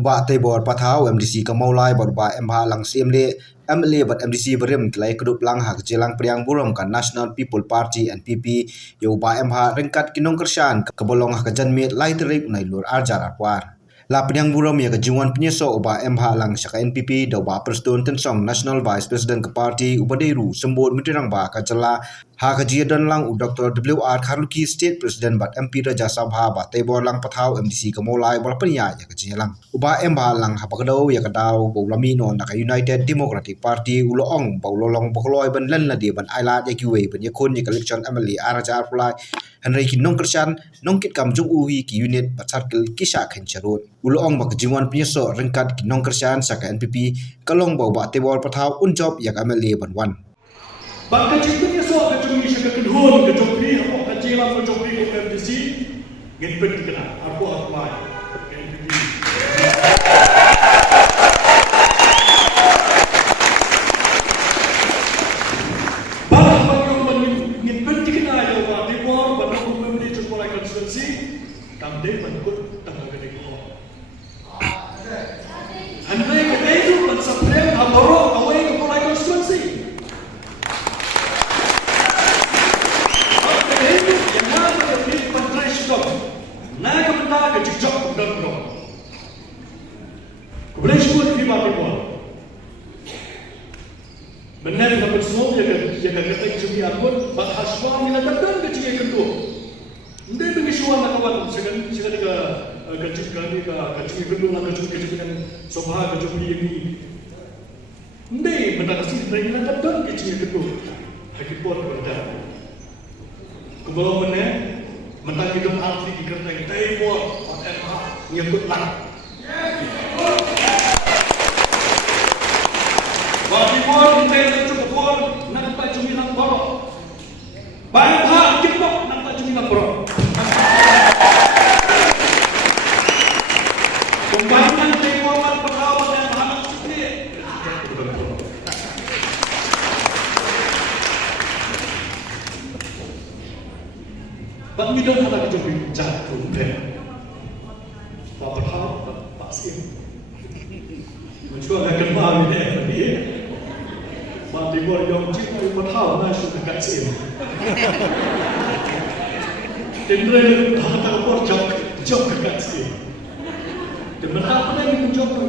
uba tebor pathau MDC kamaulai ba emha lang CMD MLA bat MDC berem klai kedup lang hak jelang priang burom kan National People Party NPP yo ba emha rengkat kinong kersan kebolong hak janmit lai terik nai lur arjar arwar la priang burom ya kejungan penyeso uba emha lang saka NPP do ba preston tensong National Vice President ke parti ubaderu sembut mitirang ba kacela ha kajian lang Dr. WR Kharuki State President bat MP Raja Sabha ba tebor lang pathau MDC kamaulai bol penya ya kajian lang uba emha lang hapakadau ya kadau bolami no nak United Democratic Party uloong bololong bokloi ban lan la dia ban ailat ya kiwe ban yakun ya election MLA araja arpulai Henry kinong kersan nongkit kam jung uhi ki unit batsat kisah kencarut uloong ba kejiwan penyeso rengkat kinong kersan saka NPP kalong ba tebor pathau unjob ya MLA ban wan Bangka ciptanya soal kecumi sekat kedua kecumi apa kecilan kecumi ke MDC ngepet dikena aku apply NPP. Bah bagi ngepet dikena ya pak di bawah pada umum di sekolah konstitusi tamde menkut tanggal kedua. Andai kedai itu mensupport aboro awai ke sekolah konstitusi. Naga menaga jejak bergabung. Kemudian semua tiba-tiba. Benar dapat semua yang kata cumi akun, bahaswan yang datang ke cumi kedua. Anda pengisuan nak kawan, sekarang ke kecumi kedua nak kecumi dengan sobat kecumi ini. Anda mendatasi mereka datang ke cumi kedua. Hakipun berada. Kemudian mana? Mentang hidup arti di kereta tebor MH nyebut lang. Bagi bor kita cukup bor nak tak cumi nak borok. Banyak hak cepat nak tak cumi nak borok. Pembangunan tebor perkawan dan anak sendiri. Bang kita ada kejadian jatuh deh. Bapak tahu pasti. Mencoba akan mahu deh tapi. Bang di bawah yang cipta bapak tahu masuk ke kasih. Tendera tak tahu jauh ke kasih. Dan berapa yang menjauh